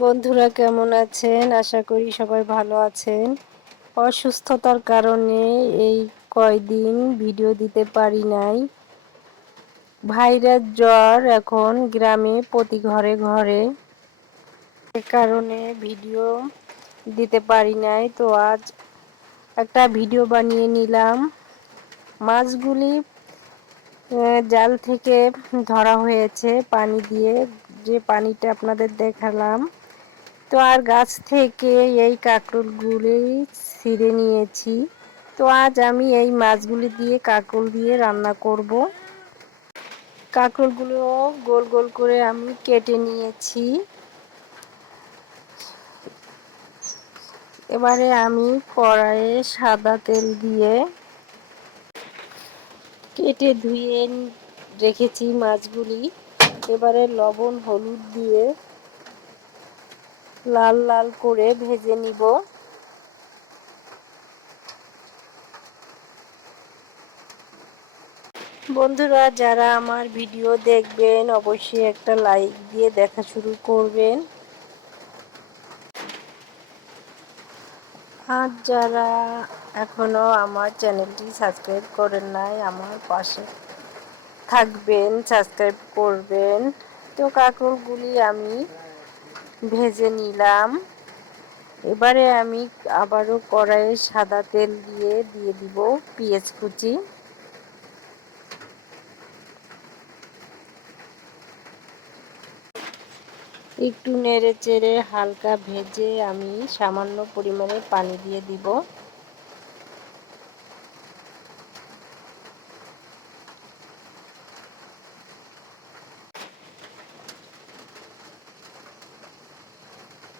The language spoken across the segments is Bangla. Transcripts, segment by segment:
বন্ধুরা কেমন আছেন? আশা করি সবাই ভালো আছেন। অসুস্থতার কারণে এই কয়দিন ভিডিও দিতে পারি নাই। ভাইরাস জ্বর এখন গ্রামে প্রতি ঘরে ঘরে। এ কারণে ভিডিও দিতে পারি নাই, তো আজ একটা ভিডিও বানিয়ে নিলাম। মাছগুলি জাল থেকে ধরা হয়েছে পানি দিয়ে। যে পানিটা আপনাদের দেখালাম তো আর গাছ থেকে এই কাঁকরোলগুলি ছিঁড়ে নিয়েছি। তো আজ আমি এই মাছগুলি দিয়ে কাঁকরোল দিয়ে রান্না করব। কাঁকরোলগুলো গোল গোল করে আমি কেটে নিয়েছি। এবারে আমি কড়াইয়ে সাদা তেল দিয়ে কেটে ধুয়ে রেখেছি মাছগুলি। এবারে লবণ, হলুদ দিয়ে লাল লাল করে ভেজে নিব। বন্ধুরা, যারা আমার ভিডিও দেখবেন, অবশ্যই একটা লাইক দিয়ে দেখা শুরু করবেন। আর যারা এখনও আমার চ্যানেলটি সাবস্ক্রাইব করেন নাই, আমার পাশে থাকবেন, সাবস্ক্রাইব করবেন। তো কাঁকরোলগুলি আমি ভেজে নিলাম। এবারে আমি আবারও কড়াইয়ে সাদা তেল দিয়ে দিয়ে দিব পেঁয়াজ কুচি। একটু নেড়ে চেড়ে হালকা ভেজে আমি সামান্য পরিমাণে পানি দিয়ে দিব।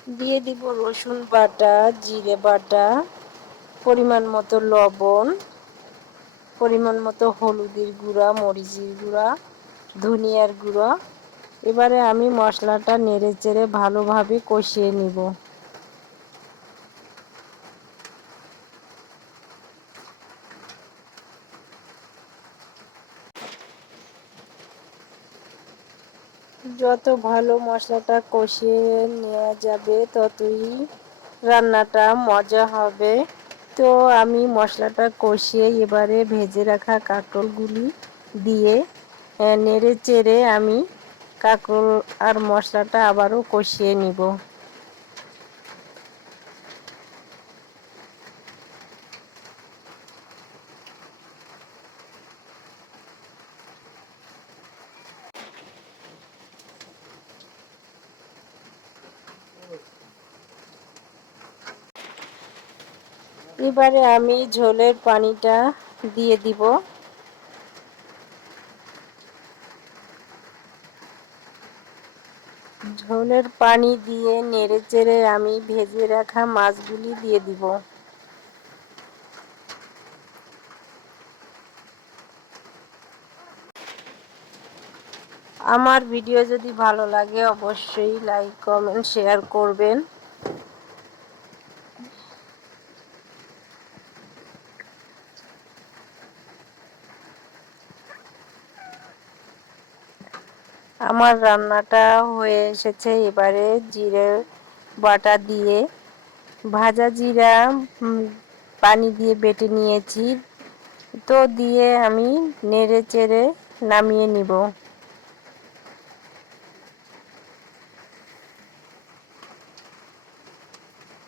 দিয়ে দিব রসুন বাটা, জিরে বাটা, পরিমাণ মতো লবণ, পরিমাণ মতো হলুদের গুঁড়া, মরিচের গুঁড়া, ধনিয়ার গুঁড়া। এবারে আমি মশলাটা নেড়ে চেড়ে ভালোভাবে কষিয়ে নিব। যত ভালো মশলাটা কষিয়ে নেওয়া যাবে, ততই রান্নাটা মজা হবে। তো আমি মশলাটা কষিয়ে এবারে ভেজে রাখা কাঁকরোলগুলি দিয়ে নেড়ে চেড়ে আমি কাঁকরোল আর মশলাটা আবারও কষিয়ে নিব। এবারে আমি ঝোলের পানিটা দিয়ে দিব। ঝোলের পানি দিয়ে নেড়ে চেড়ে আমি ভেজে রাখা মাছগুলি দিয়ে দিব। আমার ভিডিও যদি ভালো লাগে অবশ্যই লাইক, কমেন্ট, শেয়ার করবেন। আমার রান্নাটা হয়ে এসেছে এবারে জিরে বাটা দিয়ে। ভাজা জিরা পানি দিয়ে বেটে নিয়েছি। তো দিয়ে আমি নেড়ে চেড়ে নামিয়ে নিব।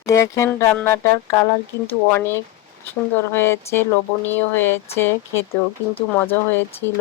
দেখেন রান্নাটার কালার কিন্তু অনেক সুন্দর হয়েছে, লোভনীয় হয়েছে, খেতেও কিন্তু মজা হয়েছিল।